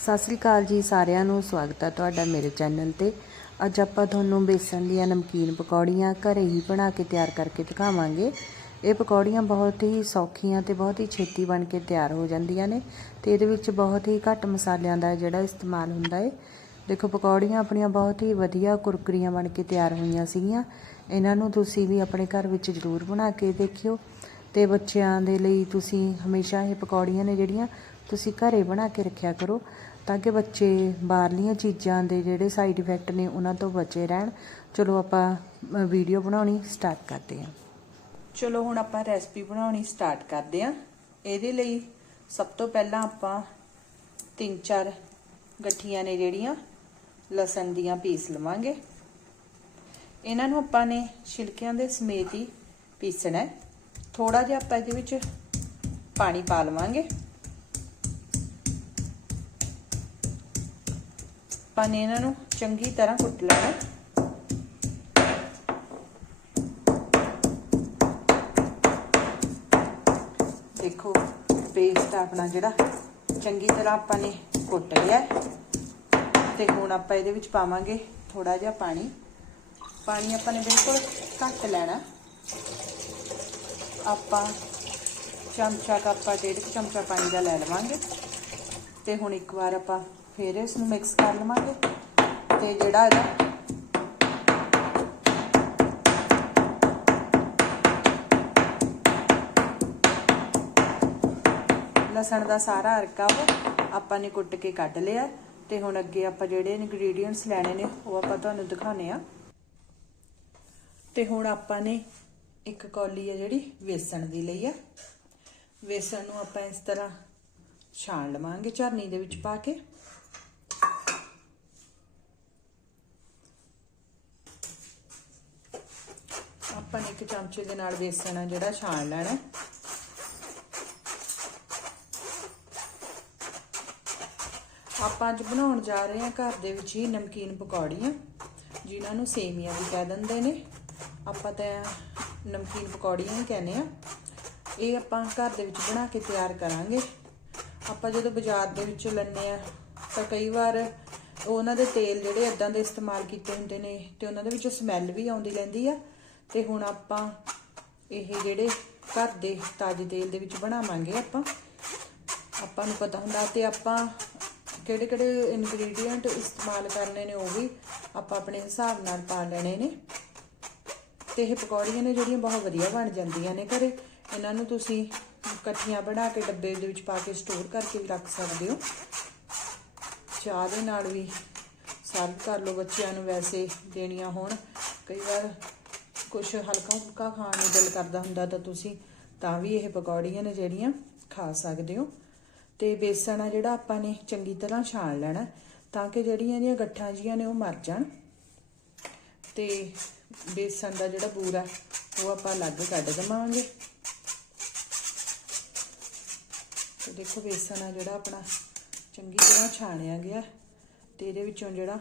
ਸਤਿ ਸ੍ਰੀ ਅਕਾਲ ਜੀ ਸਾਰਿਆਂ ਨੂੰ, ਸਵਾਗਤ ਹੈ ਤੁਹਾਡਾ ਮੇਰੇ ਚੈਨਲ ਤੇ। ਅੱਜ ਆਪਾਂ ਤੁਹਾਨੂੰ ਬੇਸਣ ਦੀਆਂ ਨਮਕੀਨ ਪਕੌੜੀਆਂ ਘਰੇ ਹੀ ਬਣਾ ਕੇ ਤਿਆਰ ਕਰਕੇ ਦਿਖਾਵਾਂਗੇ। ਇਹ ਪਕੌੜੀਆਂ ਬਹੁਤ ਹੀ ਸੌਖੀਆਂ ਤੇ ਬਹੁਤ ਹੀ ਛੇਤੀ ਬਣ ਕੇ ਤਿਆਰ ਹੋ ਜਾਂਦੀਆਂ ਨੇ ਤੇ ਇਹਦੇ ਵਿੱਚ ਬਹੁਤ ਹੀ ਘੱਟ ਮਸਾਲਿਆਂ ਦਾ ਜਿਹੜਾ ਇਸਤੇਮਾਲ ਹੁੰਦਾ ਹੈ ਦੇਖੋ, ਪਕੌੜੀਆਂ ਆਪਣੀਆਂ ਬਹੁਤ ਹੀ ਵਧੀਆ ਕੁਰਕਰੀਆਂ ਬਣ ਕੇ ਤਿਆਰ ਹੋਈਆਂ ਸੀਗੀਆਂ। ਇਹਨਾਂ ਨੂੰ ਤੁਸੀਂ ਵੀ ਆਪਣੇ ਘਰ ਵਿੱਚ ਜ਼ਰੂਰ ਬਣਾ ਕੇ ਦੇਖਿਓ। ਤੇ ਬੱਚਿਆਂ ਦੇ ਲਈ ਤੁਸੀਂ ਹਮੇਸ਼ਾ ਇਹ ਪਕੌੜੀਆਂ ਨੇ ਜਿਹੜੀਆਂ ਤੁਸੀਂ ਘਰੇ ਬਣਾ ਕੇ ਰੱਖਿਆ ਕਰੋ, ਤਾਂ ਕਿ ਬੱਚੇ ਬਾਹਰਲੀਆਂ ਚੀਜ਼ਾਂ ਦੇ ਜਿਹੜੇ ਸਾਈਡ ਇਫੈਕਟ ਨੇ ਉਹਨਾਂ ਤੋਂ ਬਚੇ ਰਹਿਣ। ਚਲੋ ਆਪਾਂ ਵੀਡੀਓ ਬਣਾਉਣੀ ਸਟਾਰਟ ਕਰਦੇ ਹਾਂ। ਚਲੋ ਹੁਣ ਆਪਾਂ ਰੈਸਪੀ ਬਣਾਉਣੀ ਸਟਾਰਟ ਕਰਦੇ ਹਾਂ। ਇਹਦੇ ਲਈ ਸਭ ਤੋਂ ਪਹਿਲਾਂ ਆਪਾਂ ਤਿੰਨ ਚਾਰ ਗੱਠੀਆਂ ਨੇ ਜਿਹੜੀਆਂ, ਲਸਣ ਦੀਆਂ ਪੀਸ ਲਵਾਂਗੇ। ਇਹਨਾਂ ਨੂੰ ਆਪਾਂ ਨੇ ਛਿਲਕਿਆਂ ਦੇ ਸਮੇਤ ਹੀ ਪੀਸਣਾ ਹੈ। ਥੋੜਾ ਜਿਹਾ ਆਪਾਂ ਇਹਦੇ ਵਿੱਚ ਪਾਣੀ ਪਾ ਲਵਾਂਗੇ। ਆਪਾਂ ਨੇ ਇਹਨਾਂ ਨੂੰ ਚੰਗੀ ਤਰ੍ਹਾਂ ਕੁੱਟ ਲੈਣਾ ਦੇਖੋ ਪੇਸਟ ਆਪਣਾ ਜਿਹੜਾ ਚੰਗੀ ਤਰ੍ਹਾਂ ਆਪਾਂ ਨੇ ਕੁੱਟ ਲਿਆ ਤੇ ਹੁਣ ਆਪਾਂ ਇਹਦੇ ਵਿੱਚ ਪਾਵਾਂਗੇ ਥੋੜਾ ਜਿਹਾ ਪਾਣੀ। ਪਾਣੀ ਆਪਾਂ ਨੇ ਬਿਲਕੁਲ ਘੱਟ ਲੈਣਾ ਆਪਾਂ ਚਮਚਾ ਕੱਪਾ ਡੇਢ ਚਮਚਾ ਪਾਣੀ ਦਾ ਲੈ ਲਵਾਂਗੇ ਤੇ ਹੁਣ ਇੱਕ ਵਾਰ ਆਪਾਂ ਫੇਰ ਇਸ ਨੂੰ ਮਿਕਸ ਕਰ ਲਵਾਂਗੇ ਤੇ ਜਿਹੜਾ ਇਹਦਾ ਲਸਣ ਦਾ ਸਾਰਾ ਅਰਕਾ ਵਾ ਆਪਾਂ ਨੇ ਕੁੱਟ ਕੇ ਕੱਢ ਲਿਆ ਤੇ ਹੁਣ ਅੱਗੇ ਆਪਾਂ ਜਿਹੜੇ ਇਨਗਰੀਡੀਅੰਟਸ ਲੈਣੇ ਨੇ ਉਹ ਆਪਾਂ ਤੁਹਾਨੂੰ ਦਿਖਾਉਣੇ ਆ। ਤੇ ਹੁਣ ਆਪਾਂ ਨੇ ਇੱਕ ਕੌਲੀ ਹੈ ਜਿਹੜੀ ਵੇਸਣ ਦੀ ਲਈ ਆ। ਵੇਸਣ ਨੂੰ ਆਪਾਂ ਇਸ ਤਰ੍ਹਾਂ ਛਾਣ ਲਵਾਂਗੇ ਝਰਨੀ ਦੇ ਵਿੱਚ ਪਾ ਕੇ। ਆਪਾਂ ਨੇ ਇੱਕ ਚਮਚੇ ਦੇ ਨਾਲ ਵੇਸਣ ਆ ਜਿਹੜਾ ਛਾਣ ਲੈਣਾ। ਆਪਾਂ ਅੱਜ ਬਣਾਉਣ ਜਾ ਰਹੇ ਹਾਂ ਘਰ ਦੇ ਵਿੱਚ ਹੀ ਨਮਕੀਨ ਪਕੌੜੀਆਂ, ਜਿਨ੍ਹਾਂ ਨੂੰ ਸੇਮੀਆਂ ਵੀ ਕਹਿ ਦਿੰਦੇ ਨੇ। ਆਪਾਂ ਤਾਂ ਨਮਕੀਨ ਪਕੌੜੀਆਂ ਹੀ ਕਹਿੰਦੇ ਆ। ਇਹ ਆਪਾਂ ਘਰ ਦੇ ਵਿੱਚ ਬਣਾ ਕੇ ਤਿਆਰ ਕਰਾਂਗੇ। ਆਪਾਂ ਜਦੋਂ ਬਾਜ਼ਾਰ ਦੇ ਵਿੱਚੋਂ ਲੈਂਦੇ ਆ, ਤਾਂ ਕਈ ਵਾਰ ਉਹਨਾਂ ਦੇ ਤੇਲ ਜਿਹੜੇ ਇਦਾਂ ਦੇ ਇਸਤੇਮਾਲ ਕੀਤੇ ਹੁੰਦੇ ਨੇ, ਤੇ ਉਹਨਾਂ ਦੇ ਵਿੱਚੋਂ ਸਮੈਲ ਵੀ ਆਉਂਦੀ ਰਹਿੰਦੀ ਆ। ਤੇ ਹੁਣ ਆਪਾਂ ਇਹ ਜਿਹੜੇ ਘਰ ਦੇ ਤਾਜ਼ੇ ਤੇਲ ਦੇ ਵਿੱਚ ਬਣਾਵਾਂਗੇ ਆਪਾਂ। ਆਪਾਂ ਨੂੰ ਪਤਾ ਹੁੰਦਾ ਤੇ ਆਪਾਂ ਕਿਹੜੇ ਕਿਹੜੇ ਇਨਗਰੀਡੀਅੰਟ ਇਸਤੇਮਾਲ ਕਰਨੇ ਨੇ ਉਹ ਵੀ ਆਪਾਂ ਆਪਣੇ ਹਿਸਾਬ ਨਾਲ ਪਾ ਲੈਣੇ ਨੇ। ਤੇ ਇਹ ਪਕੌੜੀਆਂ ਨੇ ਜਿਹੜੀਆਂ ਬਹੁਤ ਵਧੀਆ ਬਣ ਜਾਂਦੀਆਂ ਨੇ ਘਰੇ। ਇਹਨਾਂ ਨੂੰ ਤੁਸੀਂ ਇਕੱਠੀਆਂ ਬਣਾ ਕੇ ਡੱਬੇ ਦੇ ਵਿੱਚ ਪਾ ਕੇ ਸਟੋਰ ਕਰਕੇ ਵੀ ਰੱਖ ਸਕਦੇ ਹੋ। ਚਾਹ ਦੇ ਨਾਲ ਵੀ ਸਰਵ ਕਰ ਲਓ ਬੱਚਿਆਂ ਨੂੰ ਵੈਸੇ ਦੇਣੀਆਂ ਹੋਣ। ਕਈ ਵਾਰ ਕੁਝ ਹਲਕਾ ਹੁਲਕਾ ਖਾਣ ਨੂੰ ਦਿਲ ਕਰਦਾ ਹੁੰਦਾ ਤਾਂ ਤੁਸੀਂ ਤਾਂ ਵੀ ਇਹ ਪਕੌੜੀਆਂ ਨੇ ਜਿਹੜੀਆਂ ਖਾ ਸਕਦੇ ਹੋ। ਤੇ ਬੇਸਣ ਆ ਜਿਹੜਾ ਆਪਾਂ ਨੇ ਚੰਗੀ ਤਰ੍ਹਾਂ ਛਾਣ ਲੈਣਾ ਤਾਂ ਕਿ ਜਿਹੜੀਆਂ ਇਹਦੀਆਂ ਗੱਠਾਂ ਜੀਆਂ ਨੇ ਉਹ ਮਰ ਜਾਣ। ਤੇ ਬੇਸਣ ਦਾ ਜਿਹੜਾ ਬੂਰਾ ਉਹ ਆਪਾਂ ਅਲੱਗ ਕੱਢ ਦਵਾਂਗੇ। ਤੇ ਦੇਖੋ ਬੇਸਣ ਆ ਜਿਹੜਾ ਆਪਣਾ ਚੰਗੀ ਤਰ੍ਹਾਂ ਛਾਣਿਆ ਗਿਆ ਤੇ ਇਹਦੇ ਵਿੱਚੋਂ ਜਿਹੜਾ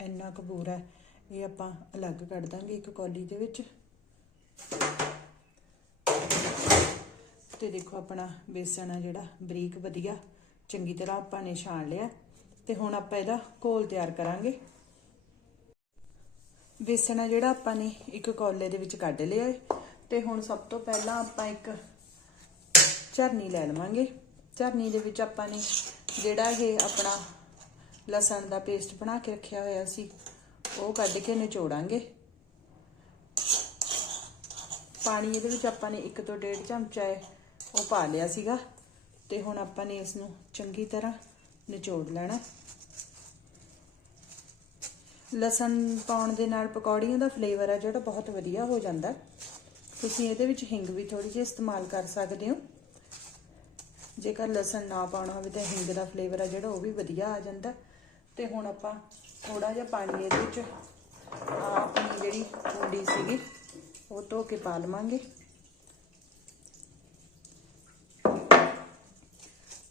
ਇੰਨਾ ਕੁ ਬੂਰਾ ਇਹ ਆਪਾਂ ਅਲੱਗ ਕੱਢ ਦਾਂਗੇ ਇੱਕ ਕੌਲੀ ਦੇ ਵਿੱਚ। ਤੇ ਦੇਖੋ ਆਪਣਾ ਬੇਸਣ ਆ ਜਿਹੜਾ ਬਰੀਕ ਵਧੀਆ, ਚੰਗੀ ਤਰ੍ਹਾਂ ਆਪਾਂ ਨੇ ਛਾਣ ਲਿਆ। ਤੇ ਹੁਣ ਆਪਾਂ ਇਹਦਾ ਘੋਲ ਤਿਆਰ ਕਰਾਂਗੇ। ਬੇਸਣ ਆ ਜਿਹੜਾ ਆਪਾਂ ਨੇ ਇੱਕ ਕੌਲੇ ਦੇ ਵਿੱਚ ਕੱਢ ਲਿਆ ਹੈ ਤੇ ਹੁਣ ਸਭ ਤੋਂ ਪਹਿਲਾਂ ਆਪਾਂ ਇੱਕ ਝਰਨੀ ਲੈ ਲਵਾਂਗੇ। ਝਰਨੀ ਦੇ ਵਿੱਚ ਆਪਾਂ ਨੇ ਜਿਹੜਾ ਇਹ ਆਪਣਾ ਲਸਣ ਦਾ ਪੇਸਟ ਬਣਾ ਕੇ ਰੱਖਿਆ ਹੋਇਆ ਸੀ, ਉਹ ਕੱਢ ਕੇ ਨਿਚੋੜਾਂਗੇ। ਪਾਣੀ ਇਹਦੇ ਵਿੱਚ ਆਪਾਂ ਨੇ 1 ਤੋਂ 1.5 ਚਮਚਾ ਹੈ ਉਹ ਪਾ ਲਿਆ ਸੀਗਾ। ਤੇ ਹੁਣ ਆਪਾਂ ਨੇ ਇਸ ਨੂੰ ਚੰਗੀ ਤਰ੍ਹਾਂ ਨਿਚੋੜ ਲੈਣਾ। ਲਸਣ ਪਾਉਣ ਦੇ ਨਾਲ ਪਕੌੜੀਆਂ ਦਾ ਫਲੇਵਰ ਆ ਜਿਹੜਾ ਬਹੁਤ ਵਧੀਆ ਹੋ ਜਾਂਦਾ। ਤੁਸੀਂ ਇਹਦੇ ਵਿੱਚ ਹਿੰਗ ਵੀ ਥੋੜੀ ਜਿਹੀ ਇਸਤੇਮਾਲ ਕਰ ਸਕਦੇ ਹੋ। ਜੇਕਰ ਲਸਣ ਨਾ ਪਾਉਣਾ ਹੋਵੇ ਤਾਂ ਹਿੰਗ ਦਾ ਫਲੇਵਰ ਆ ਜਿਹੜਾ ਉਹ ਵੀ ਵਧੀਆ ਆ ਜਾਂਦਾ। ਤੇ ਹੁਣ ਆਪਾਂ ਥੋੜਾ ਜਿਹਾ ਪਾਣੀ ਇਹਦੇ ਵਿੱਚ ਆਪਣੀ ਜਿਹੜੀ ਮੁੰਡੀ ਸੀਗੀ, ਉਹ ਧੋ ਕੇ ਪਾ ਲਵਾਂਗੇ।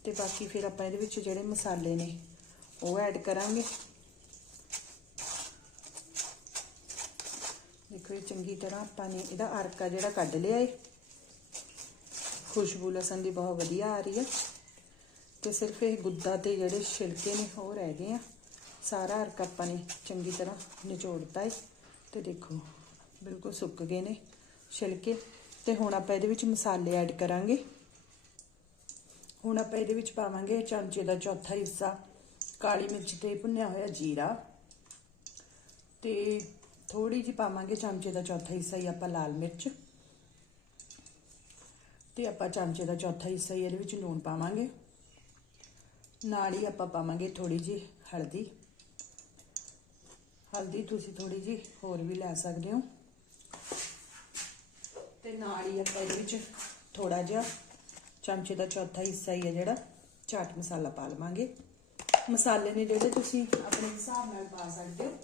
ਤੇ ਬਾਕੀ ਫਿਰ ਆਪਾਂ ਇਹਦੇ ਵਿੱਚ ਜਿਹੜੇ ਮਸਾਲੇ ਨੇ, ਉਹ ਐਡ ਕਰਾਂਗੇ। ਦੇਖੋ ਇਹ ਚੰਗੀ ਤਰ੍ਹਾਂ ਆਪਾਂ ਨੇ ਇਹਦਾ ਅਰਕਾ ਜਿਹੜਾ ਕੱਢ ਲਿਆ ਏ। ਖੁਸ਼ਬੂ ਲਸਣ ਦੀ ਬਹੁਤ ਵਧੀਆ ਆ ਰਹੀ ਹੈ ਤੇ ਸਿਰਫ ਇਹ ਗੁੱਦਾ ਤੇ ਜਿਹੜੇ ਛਿਲਕੇ ਨੇ ਉਹ ਰਹਿ ਗਏ ਆ। ਸਾਰਾ ਅਰਕ ਆਪਾਂ ਨੇ ਚੰਗੀ ਤਰ੍ਹਾਂ ਨਿਚੋੜਤਾ ਏ। ਤੇ ਦੇਖੋ, ਬਿਲਕੁਲ ਸੁੱਕ ਗਏ ਨੇ ਛਿਲਕੇ। ਤੇ ਹੁਣ ਆਪਾਂ ਇਹਦੇ ਵਿੱਚ ਮਸਾਲੇ ਐਡ ਕਰਾਂਗੇ। ਹੁਣ ਆਪਾਂ ਇਹਦੇ ਵਿੱਚ ਪਾਵਾਂਗੇ ਚਮਚੇ ਦਾ ਚੌਥਾ ਹਿੱਸਾ, ਕਾਲੀ ਮਿਰਚ ਤੇ ਭੁੰਨਿਆ ਹੋਇਆ ਜੀਰਾ। ਤੇ ਥੋੜੀ ਜਿਹੀ ਪਾਵਾਂਗੇ ਚਮਚੇ ਦਾ ਚੌਥਾ ਹਿੱਸਾ ਹੀ ਆਪਾਂ ਲਾਲ ਮਿਰਚ। ਤੇ ਆਪਾਂ ਚਮਚੇ ਦਾ ਚੌਥਾ ਹਿੱਸਾ ਹੀ ਇਹਦੇ ਵਿੱਚ ਲੂਣ ਪਾਵਾਂਗੇ। ਨਾਲ ਹੀ ਆਪਾਂ ਪਾਵਾਂਗੇ ਥੋੜੀ ਜਿਹੀ ਹਲਦੀ। ਹਲਦੀ ਤੁਸੀਂ ਥੋੜੀ ਜਿਹੀ ਹੋਰ ਵੀ ਲੈ ਸਕਦੇ ਹੋ। ਤੇ ਨਾਲ ਹੀ ਆਪਾਂ ਇਹਦੇ ਵਿੱਚ ਥੋੜਾ ਜਿਹਾ ਚਮਚੇ ਦਾ ਚੌਥਾ ਹਿੱਸਾ ਹੀ ਹੈ ਜਿਹੜਾ, ਚਾਟ ਮਸਾਲਾ ਪਾ ਲਵਾਂਗੇ। ਮਸਾਲੇ ਨੇ ਜਿਹੜੇ ਤੁਸੀਂ ਆਪਣੇ ਹਿਸਾਬ ਨਾਲ ਪਾ ਸਕਦੇ ਹੋ।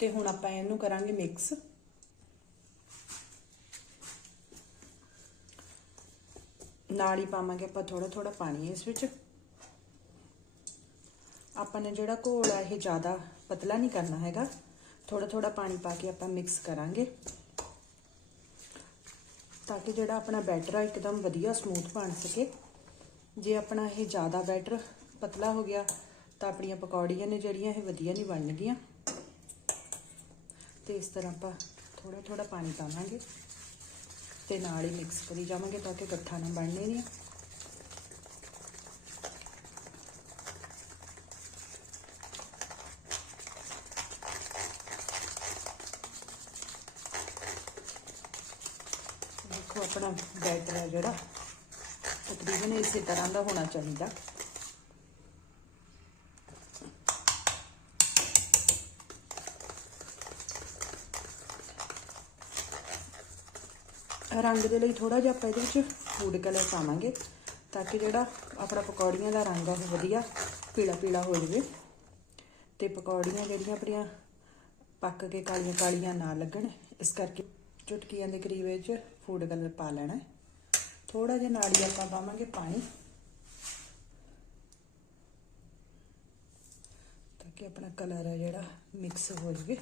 ਤੇ ਹੁਣ ਆਪਾਂ ਇਹਨੂੰ ਕਰਾਂਗੇ ਮਿਕਸ ਨਾਲ ਹੀ ਪਾਵਾਂਗੇ ਆਪਾਂ ਥੋੜਾ ਥੋੜਾ ਪਾਣੀ ਇਸ ਵਿੱਚ। ਆਪਾਂ ਨੇ ਜਿਹੜਾ ਘੋਲ ਆ, ਇਹ ਜ਼ਿਆਦਾ ਪਤਲਾ ਨਹੀਂ ਕਰਨਾ ਹੈਗਾ। ਥੋੜਾ ਥੋੜਾ ਪਾਣੀ ਪਾ ਕੇ ਆਪਾਂ ਮਿਕਸ ਕਰਾਂਗੇ। ਤਾਂ ਕਿ ਜਿਹੜਾ ਆਪਣਾ ਬੈਟਰ ਆ, ਇੱਕਦਮ ਵਧੀਆ ਸਮੂਥ ਬਣ ਸਕੇ। ਜੇ ਆਪਣਾ ਇਹ ਜ਼ਿਆਦਾ ਬੈਟਰ ਪਤਲਾ ਹੋ ਗਿਆ, ਤਾਂ ਆਪਣੀਆਂ ਪਕੌੜੀਆਂ ਨੇ ਜਿਹੜੀਆਂ, ਇਹ ਵਧੀਆ ਨਹੀਂ ਬਣਨਗੀਆਂ। ਤੇ ਇਸ ਤਰ੍ਹਾਂ ਆਪਾਂ ਥੋੜਾ ਥੋੜਾ ਪਾਣੀ ਪਾਵਾਂਗੇ ਤੇ ਨਾਲ ਹੀ ਮਿਕਸ ਕਰੀ ਜਾਵਾਂਗੇ ਤਾਂ ਕਿ ਇਕੱਠਾ ਨਾ ਬਣਨੇ ਨਹੀਂ। ਦੇਖੋ ਆਪਣਾ ਬੈਟਰ ਹੈ ਜਿਹੜਾ, ਤਕਰੀਬਨ ਇਸੇ ਤਰ੍ਹਾਂ ਦਾ ਹੋਣਾ ਚਾਹੀਦਾ। ਰੰਗ ਦੇ ਲਈ ਥੋੜਾ ਜਿਹਾ ਆਪਾਂ ਇਹਦੇ ਵਿੱਚ ਫੂਡ ਕਲਰ ਪਾਵਾਂਗੇ ਤਾਂ ਕਿ ਜਿਹੜਾ ਆਪਣਾ ਪਕੌੜੀਆਂ ਦਾ ਰੰਗ ਆ ਉਹ ਵਧੀਆ ਪੀਲਾ ਪੀਲਾ ਹੋ ਜਾਵੇ। ਤੇ ਪਕੌੜੀਆਂ ਜਿਹੜੀਆਂ ਆਪਣੀਆਂ ਪੱਕ ਕੇ ਕਾਲੀਆਂ ਕਾਲੀਆਂ ਨਾ ਲੱਗਣ, ਇਸ ਕਰਕੇ ਚੁਟਕੀਆਂ ਦੇ ਕਰੀਬ ਵਿੱਚ ਫੂਡ ਕਲਰ ਪਾ ਲੈਣਾ ਥੋੜਾ ਜਿਹਾ ਨਾਲ ਹੀ ਆਪਾਂ ਪਾਵਾਂਗੇ ਪਾਣੀ। ਤਾਂ ਕਿ ਆਪਣਾ ਕਲਰ ਹੈ ਜਿਹੜਾ ਮਿਕਸ ਹੋ ਜਾਵੇ।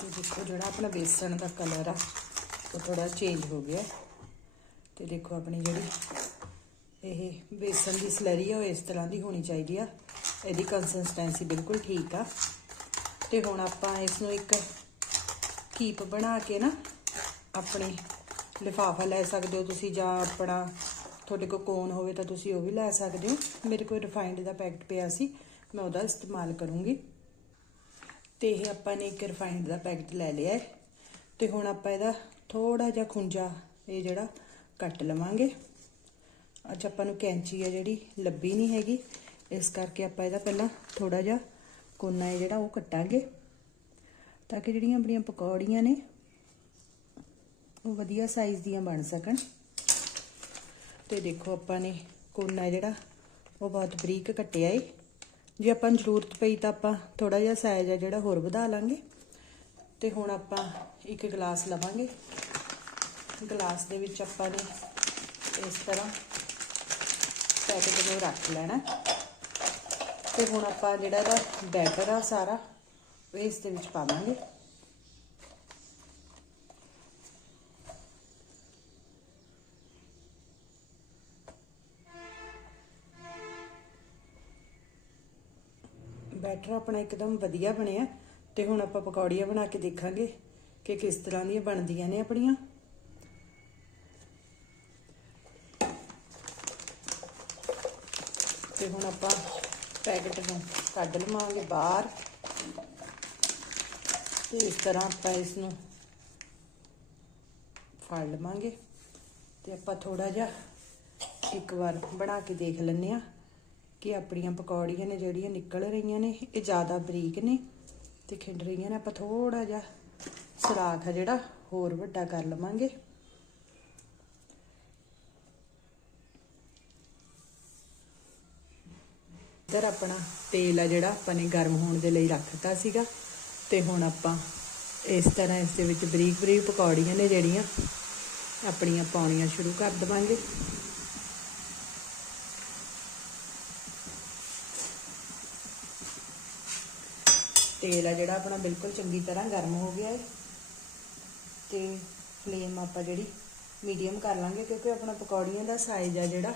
ਤੇ ਦੇਖੋ ਜਿਹੜਾ ਆਪਣਾ ਬੇਸਣ ਦਾ ਕਲਰ ਆ, ਉਹ ਥੋੜਾ ਚੇਂਜ ਹੋ ਗਿਆ। ਤੇ ਦੇਖੋ ਆਪਣੀ ਜਿਹੜੀ ਇਹ ਬੇਸਣ ਦੀ ਸਲਰੀ ਆ, ਉਹ ਇਸ ਤਰ੍ਹਾਂ ਦੀ ਹੋਣੀ ਚਾਹੀਦੀ ਆ। ਇਹਦੀ ਕੰਸਿਸਟੈਂਸੀ ਬਿਲਕੁਲ ਠੀਕ ਆ। ਤੇ ਹੁਣ ਆਪਾਂ ਇਸ ਨੂੰ ਇੱਕ ਕੀਪ ਬਣਾ ਕੇ ਨਾ ਆਪਣੇ ਲਿਫਾਫਾ ਲੈ ਸਕਦੇ ਹੋ ਤੁਸੀਂ, ਜਾਂ ਆਪਣਾ ਤੁਹਾਡੇ ਕੋਲ ਕੋਨ ਹੋਵੇ ਤਾਂ ਤੁਸੀਂ ਉਹ ਵੀ ਲੈ ਸਕਦੇ ਹੋ। ਮੇਰੇ ਕੋਲ ਰਿਫਾਈਨਡ ਦਾ ਪੈਕਟ ਪਿਆ ਸੀ, ਮੈਂ ਉਹਦਾ ਇਸਤੇਮਾਲ ਕਰੂੰਗੀ। ਤੇ ਇਹ ਆਪਾਂ ਨੇ ਇੱਕ ਰਿਫਾਈਨਡ ਦਾ ਪੈਕਟ ਲੈ ਲਿਆ ਹੈ। ਤੇ ਹੁਣ ਆਪਾਂ ਇਹਦਾ ਥੋੜਾ ਜਿਹਾ ਖੁੰਝਾ ਇਹ ਜਿਹੜਾ ਕੱਟ ਲਵਾਂਗੇ। ਅੱਜ ਆਪਾਂ ਨੂੰ ਕੈਂਚੀ ਹੈ ਜਿਹੜੀ ਲੱਭੀ ਨਹੀਂ ਹੈਗੀ। ਇਸ ਕਰਕੇ ਆਪਾਂ ਇਹਦਾ ਪਹਿਲਾਂ ਥੋੜਾ ਜਿਹਾ ਕੋਨਾ ਹੈ ਜਿਹੜਾ ਉਹ ਕੱਟਾਂਗੇ। ਤਾਂ ਕਿ ਜਿਹੜੀਆਂ ਆਪਣੀਆਂ ਪਕੌੜੀਆਂ ਨੇ, ਉਹ ਵਧੀਆ ਸਾਈਜ਼ ਦੀਆਂ ਬਣ ਸਕਣ। ਤੇ ਦੇਖੋ ਆਪਾਂ ਨੇ ਕੋਨਾ ਜਿਹੜਾ ਉਹ ਬਹੁਤ ਬਰੀਕ ਕੱਟਿਆ ਏ। ਜੇ ਆਪਾਂ ਨੂੰ ਜ਼ਰੂਰਤ ਪਈ ਤਾਂ ਆਪਾਂ ਥੋੜਾ ਜਿਹਾ ਸਾਈਜ਼ ਆ ਜਿਹੜਾ ਹੋਰ ਵਧਾ ਲਾਂਗੇ। ਤੇ ਹੁਣ ਆਪਾਂ ਇੱਕ ਗਲਾਸ ਲਵਾਂਗੇ। ਗਲਾਸ ਦੇ ਵਿੱਚ ਆਪਾਂ ਨੇ ਇਸ ਤਰ੍ਹਾਂ ਪੈਕੇਟ ਨੂੰ ਰੱਖ ਲੈਣਾ। ਤੇ ਹੁਣ ਆਪਾਂ ਜਿਹੜਾ ਇਹਦਾ ਬੈਟਰ ਆ ਸਾਰਾ, ਉਹ ਇਸ ਦੇ ਵਿੱਚ ਪਾਵਾਂਗੇ। ਬੈਟਰ ਆਪਣਾ ਇੱਕਦਮ ਵਧੀਆ ਬਣਿਆ ਤੇ ਹੁਣ ਆਪਾਂ ਪਕੌੜੀਆਂ ਬਣਾ ਕੇ ਦੇਖਾਂਗੇ ਕਿ ਕਿਸ ਤਰ੍ਹਾਂ ਦੀਆਂ ਬਣਦੀਆਂ ਨੇ ਆਪਣੀਆਂ। ਤੇ ਹੁਣ ਆਪਾਂ ਪੈਕਟ ਨੂੰ ਕੱਢ ਲਵਾਂਗੇ ਬਾਹਰ ਤੇ ਇਸ ਤਰ੍ਹਾਂ ਆਪਾਂ ਇਸ ਨੂੰ ਫੜ ਲਵਾਂਗੇ ਤੇ ਆਪਾਂ ਥੋੜਾ ਜਿਹਾ ਇੱਕ ਵਾਰ ਬਣਾ ਕੇ ਦੇਖ ਲੈਂਦੇ ਆ ਕਿ ਆਪਣੀਆਂ ਪਕੌੜੀਆਂ ਨੇ ਜਿਹੜੀਆਂ ਨਿਕਲ ਰਹੀਆਂ ਨੇ, ਇਹ ਜ਼ਿਆਦਾ ਬਰੀਕ ਨੇ ਤੇ ਖਿੰਡ ਰਹੀਆਂ ਨੇ, ਆਪਾਂ ਥੋੜਾ ਜਿਹਾ ਸਰਾਖ ਆ ਜਿਹੜਾ ਹੋਰ ਵੱਡਾ ਕਰ ਲਵਾਂਗੇ। ਇਧਰ ਆਪਣਾ ਤੇਲ ਆ ਜਿਹੜਾ ਆਪਾਂ ਨੇ ਗਰਮ ਹੋਣ ਦੇ ਲਈ ਰੱਖਤਾ ਸੀਗਾ ਤੇ ਹੁਣ ਆਪਾਂ ਇਸ ਤਰ੍ਹਾਂ ਇਸ ਦੇ ਵਿੱਚ ਬਰੀਕ ਬਰੀਕ ਪਕੌੜੀਆਂ ਨੇ ਜਿਹੜੀਆਂ ਆਪਣੀਆਂ ਪਾਉਣੀਆਂ ਸ਼ੁਰੂ ਕਰ ਦਵਾਂਗੇ। ਤੇਲ ਆ ਜਿਹੜਾ ਆਪਣਾ ਬਿਲਕੁਲ ਚੰਗੀ ਤਰ੍ਹਾਂ ਗਰਮ ਹੋ ਗਿਆ ਹੈ ਤੇ ਫਲੇਮ ਆਪਾਂ ਜਿਹੜੀ ਮੀਡੀਅਮ ਕਰ ਲਾਂਗੇ ਕਿਉਂਕਿ ਆਪਣਾ ਪਕੌੜੀਆਂ ਦਾ ਸਾਈਜ਼ ਆ ਜਿਹੜਾ,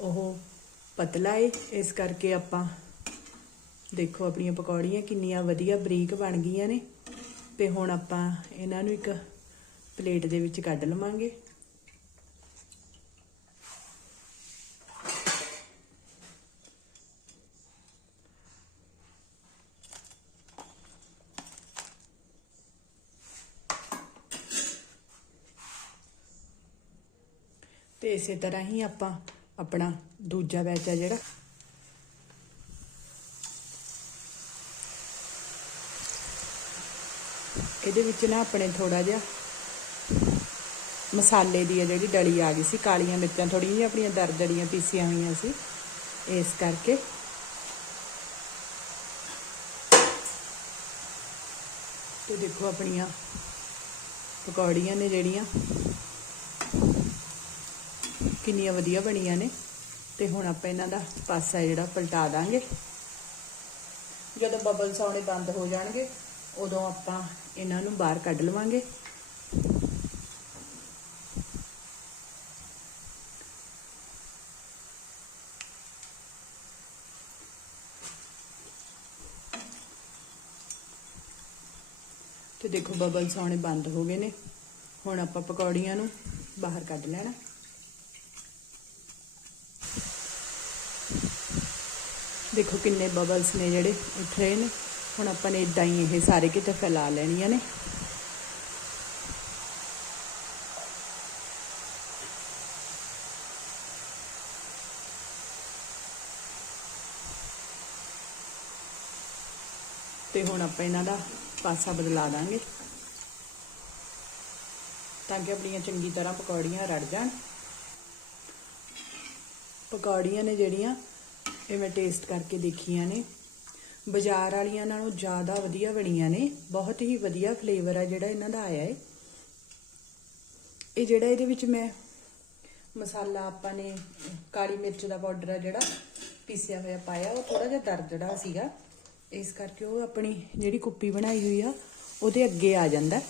ਉਹ ਪਤਲਾ ਏ। ਇਸ ਕਰਕੇ ਆਪਾਂ ਦੇਖੋ ਆਪਣੀਆਂ ਪਕੌੜੀਆਂ ਕਿੰਨੀਆਂ ਵਧੀਆ ਬਰੀਕ ਬਣ ਗਈਆਂ ਨੇ। ਤੇ ਹੁਣ ਆਪਾਂ ਇਹਨਾਂ ਨੂੰ ਇੱਕ ਪਲੇਟ ਦੇ ਵਿੱਚ ਕੱਢ ਲਵਾਂਗੇ। ਤੇ ਇਸੇ ਤਰ੍ਹਾਂ ਹੀ ਆਪਾਂ ਆਪਣਾ ਦੂਜਾ ਬੈਚ ਆ ਜਿਹੜਾ। ਇਹਦੇ ਵਿੱਚ ਨਾ ਆਪਣੇ ਥੋੜਾ ਜਿਹਾ ਮਸਾਲੇ ਦੀ ਆ ਜਿਹੜੀ ਡਲੀ ਆ ਗਈ ਸੀ, ਕਾਲੀਆਂ ਮਿਰਚਾਂ ਥੋੜੀਆਂ ਜਿਹੀਆਂ ਆਪਣੀਆਂ ਦਰਦੜੀਆਂ ਪੀਸੀਆਂ ਹੋਈਆਂ ਸੀ। ਇਸ ਕਰਕੇ ਤੇ ਦੇਖੋ ਆਪਣੀਆਂ ਪਕੌੜੀਆਂ ਨੇ ਜਿਹੜੀਆਂ ਕਿੰਨੀਆਂ ਵਧੀਆ ਬਣੀਆਂ ਨੇ। ਤੇ ਹੁਣ ਆਪਾਂ ਇਹਨਾਂ ਦਾ ਪਾਸਾ ਜਿਹੜਾ ਪਲਟਾ ਦਾਂਗੇ। ਜਦੋਂ ਬਬਲਸ ਆਉਣੇ ਬੰਦ ਹੋ ਜਾਣਗੇ, ਉਦੋਂ ਆਪਾਂ ਇਹਨਾਂ ਨੂੰ ਬਾਹਰ ਕੱਢ ਲਵਾਂਗੇ। ਤੇ ਦੇਖੋ ਬਬਲਸ ਆਉਣੇ ਬੰਦ ਹੋ ਗਏ ਨੇ। ਹੁਣ ਆਪਾਂ ਪਕੌੜੀਆਂ ਨੂੰ ਬਾਹਰ ਕੱਢ ਲੈਣਾ। ਦੇਖੋ ਕਿੰਨੇ ਬਬਲਸ ਨੇ ਜਿਹੜੇ ਉੱਠ ਰਹੇ ਨੇ। ਹੁਣ ਆਪਾਂ ਨੇ ਇਦਾਂ ਹੀ ਇਹ ਸਾਰੇ ਕਿਤੇ ਫੈਲਾ ਲੈਣੀਆਂ ਨੇ। ਤੇ ਹੁਣ ਆਪਾਂ ਇਹਨਾਂ ਦਾ ਪਾਸਾ ਬਦਲਾ ਦਾਂਗੇ। ਤਾਂ ਕਿ ਆਪਣੀਆਂ ਚੰਗੀ ਤਰ੍ਹਾਂ ਪਕੌੜੀਆਂ ਰੜ ਜਾਣ। ਪਕੌੜੀਆਂ ਨੇ ਜਿਹੜੀਆਂ ਇਹ ਮੈਂ ਟੇਸਟ ਕਰਕੇ ਦੇਖੀਆਂ ਨੇ। ਬਾਜ਼ਾਰ ਵਾਲੀਆਂ ਨਾਲੋਂ ਜ਼ਿਆਦਾ ਵਧੀਆ ਬਣੀਆਂ ਨੇ। ਬਹੁਤ ਹੀ ਵਧੀਆ ਫਲੇਵਰ ਆ ਜਿਹੜਾ ਇਹਨਾਂ ਦਾ ਆਇਆ ਹੈ ਇਹ ਜਿਹੜਾ ਇਹਦੇ ਵਿੱਚ ਮੈਂ ਮਸਾਲਾ ਆਪਾਂ ਨੇ ਕਾਲੀ ਮਿਰਚ ਦਾ ਪਾਊਡਰ ਆ ਜਿਹੜਾ ਪੀਸਿਆ ਹੋਇਆ ਪਾਇਆ, ਉਹ ਥੋੜਾ ਜਿਹਾ ਦਰਦੜਾ ਸੀਗਾ। ਇਸ ਕਰਕੇ ਉਹ ਆਪਣੀ ਜਿਹੜੀ ਕੁੱਪੀ ਬਣਾਈ ਹੋਈ ਆ, ਉਹਦੇ ਅੱਗੇ ਆ ਜਾਂਦਾ।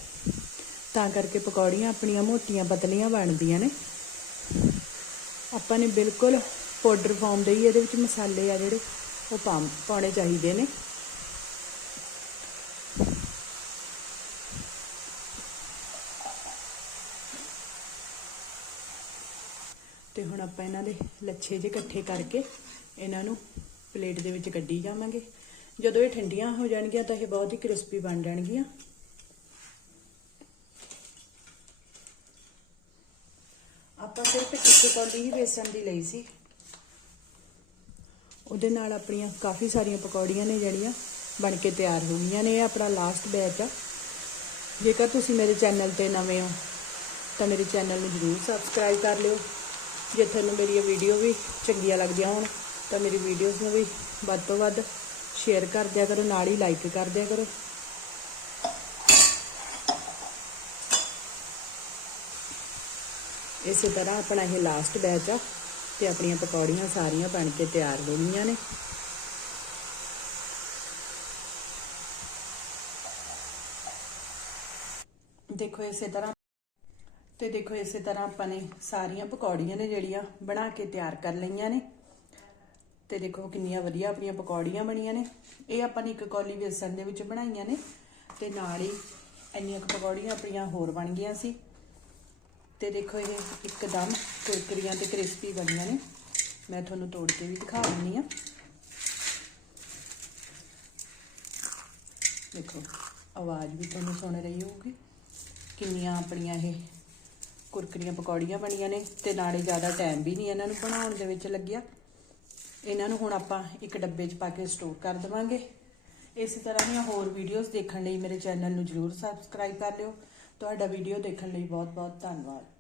ਤਾਂ ਕਰਕੇ ਪਕੌੜੀਆਂ ਆਪਣੀਆਂ ਮੋਟੀਆਂ ਪਤਲੀਆਂ ਬਣਦੀਆਂ ਨੇ। ਆਪਾਂ ਨੇ ਬਿਲਕੁਲ ਪਾਊਡਰ ਫਾਰਮ ਦੇ ਹੀ ਇਹਦੇ ਵਿੱਚ ਮਸਾਲੇ ਆ ਜਿਹੜੇ ਉਹ ਪਾ ਪਾਉਣੇ ਚਾਹੀਦੇ ਨੇ। ਤੇ ਹੁਣ ਆਪਾਂ ਇਹਨਾਂ ਦੇ ਲੱਛੇ ਜੇ ਇਕੱਠੇ ਕਰਕੇ ਇਹਨਾਂ ਨੂੰ ਪਲੇਟ ਦੇ ਵਿੱਚ ਕੱਢੀ ਜਾਵਾਂਗੇ। ਜਦੋਂ ਇਹ ਠੰਡੀਆਂ ਹੋ ਜਾਣਗੀਆਂ ਤਾਂ ਇਹ ਬਹੁਤ ਹੀ ਕ੍ਰਿਸਪੀ ਬਣ ਜਾਣਗੀਆਂ। ਆਪਾਂ ਸਿਰਫ ਇੱਕ ਕੌਲੀ ਹੀ ਬੇਸਣ ਦੀ ਲਈ ਸੀ। ਉਹਦੇ ਨਾਲ ਆਪਣੀਆਂ ਕਾਫੀ ਸਾਰੀਆਂ ਪਕੌੜੀਆਂ ਨੇ ਜਿਹੜੀਆਂ ਬਣ ਕੇ ਤਿਆਰ ਹੋ ਗਈਆਂ ਨੇ, ਇਹ ਆਪਣਾ ਲਾਸਟ ਬੈਚ ਆ। ਜੇਕਰ ਤੁਸੀਂ ਮੇਰੇ ਚੈਨਲ ਤੇ ਨਵੇਂ ਹੋ, ਤਾਂ ਮੇਰੇ ਚੈਨਲ ਨੂੰ ਜਰੂਰ ਸਬਸਕ੍ਰਾਈਬ ਕਰ ਲਿਓ। ਜੇ ਤੁਹਾਨੂੰ ਮੇਰੀ ਇਹ ਵੀਡੀਓ ਵੀ ਚੰਗੀਆਂ ਲੱਗਦੀਆਂ ਹੋਣ, ਤਾਂ ਮੇਰੀ ਵੀਡੀਓਜ਼ ਨੂੰ ਵੀ ਵੱਧ ਤੋਂ ਵੱਧ ਸ਼ੇਅਰ ਕਰ ਦਿਆ ਕਰੋ, ਨਾਲ ਹੀ ਲਾਈਕ ਕਰ ਦਿਆ ਕਰੋ। ਇਸੇ ਤਰ੍ਹਾਂ ਆਪਣਾ ਇਹ ਲਾਸਟ ਬੈਚ ਆ। ਤੇ ਆਪਣੀਆਂ ਪਕੌੜੀਆਂ ਸਾਰੀਆਂ ਬਣ ਕੇ ਤਿਆਰ ਹੋ ਗਈਆਂ ਨੇ। ਦੇਖੋ ਇਸੇ ਤਰ੍ਹਾਂ, ਤੇ ਦੇਖੋ ਇਸੇ ਤਰ੍ਹਾਂ ਆਪਾਂ ਨੇ ਸਾਰੀਆਂ ਪਕੌੜੀਆਂ ਨੇ ਜਿਹੜੀਆਂ ਬਣਾ ਕੇ ਤਿਆਰ ਕਰ ਲਈਆਂ ਨੇ। ਤੇ ਦੇਖੋ ਕਿੰਨੀਆਂ ਵਧੀਆ ਆਪਣੀਆਂ ਪਕੌੜੀਆਂ ਬਣੀਆਂ ਨੇ। ਇਹ ਆਪਾਂ ਨੇ ਇੱਕ ਕੌਲੀ ਬੇਸਣ ਦੇ ਵਿੱਚ ਬਣਾਈਆਂ ਨੇ। ਤੇ ਨਾਲ ਹੀ ਇੰਨੀਆਂ ਕੁ ਪਕੌੜੀਆਂ ਆਪਣੀਆਂ ਹੋਰ ਬਣ ਗਈਆਂ ਸੀ। ਤੇ ਦੇਖੋ ਇਹ ਇੱਕਦਮ ਕੁਰਕਰੀਆਂ ਤੇ ਕ੍ਰਿਸਪੀ ਬਣੀਆਂ ਨੇ। ਮੈਂ ਤੁਹਾਨੂੰ ਤੋੜ ਕੇ ਵੀ ਦਿਖਾ ਦਿੰਨੀ ਆ ਦੇਖੋ, ਆਵਾਜ਼ ਵੀ ਤੁਹਾਨੂੰ ਸੁਣ ਰਹੀ ਹੋਊਗੀ। ਕਿੰਨੀਆਂ ਆਪਣੀਆਂ ਇਹ ਕੁਰਕਰੀਆਂ ਪਕੌੜੀਆਂ ਬਣੀਆਂ ਨੇ ਤੇ ਨਾਲੇ ਜ਼ਿਆਦਾ ਟਾਈਮ ਵੀ ਨਹੀਂ ਇਹਨਾਂ ਨੂੰ ਬਣਾਉਣ ਦੇ ਵਿੱਚ ਲੱਗਿਆ। ਇਹਨਾਂ ਨੂੰ ਹੁਣ ਆਪਾਂ ਇੱਕ ਡੱਬੇ 'ਚ ਪਾ ਕੇ ਸਟੋਰ ਕਰ ਦੇਵਾਂਗੇ। ਇਸੇ ਤਰ੍ਹਾਂ ਦੀਆਂ ਹੋਰ ਵੀਡੀਓਜ਼ ਦੇਖਣ ਲਈ ਮੇਰੇ ਚੈਨਲ ਨੂੰ ਜਰੂਰ ਸਬਸਕ੍ਰਾਈਬ ਕਰ ਲਿਓ। ਤੁਹਾਡਾ ਵੀਡੀਓ ਦੇਖਣ ਲਈ ਬਹੁਤ ਬਹੁਤ ਧੰਨਵਾਦ।